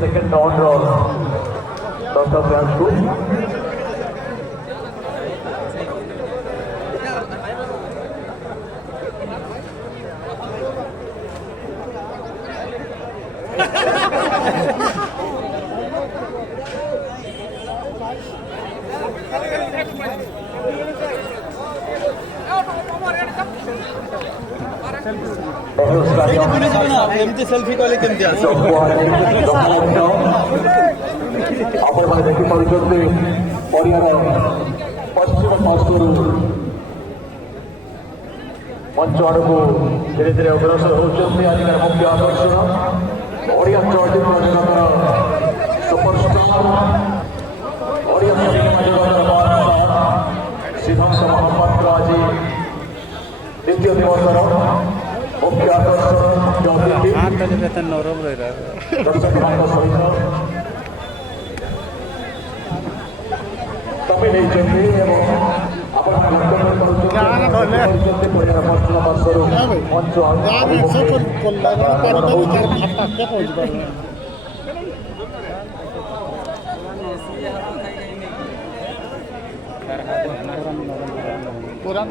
second round doctor plan को selfie कले केमती आपने देखिपार पश्चिम पार्श्वर मंच आड़ को धीरे धीरे अग्रसर होती आज मुख्य आकर्षण ओडिया चलचित्र जगतर सुपरस्टार ओडिया सिनेमा जगतर सिद्धांत महापात्र आज द्वितीय दिवस मुख्य आकर्षण दर्शक सहित कमी पूरा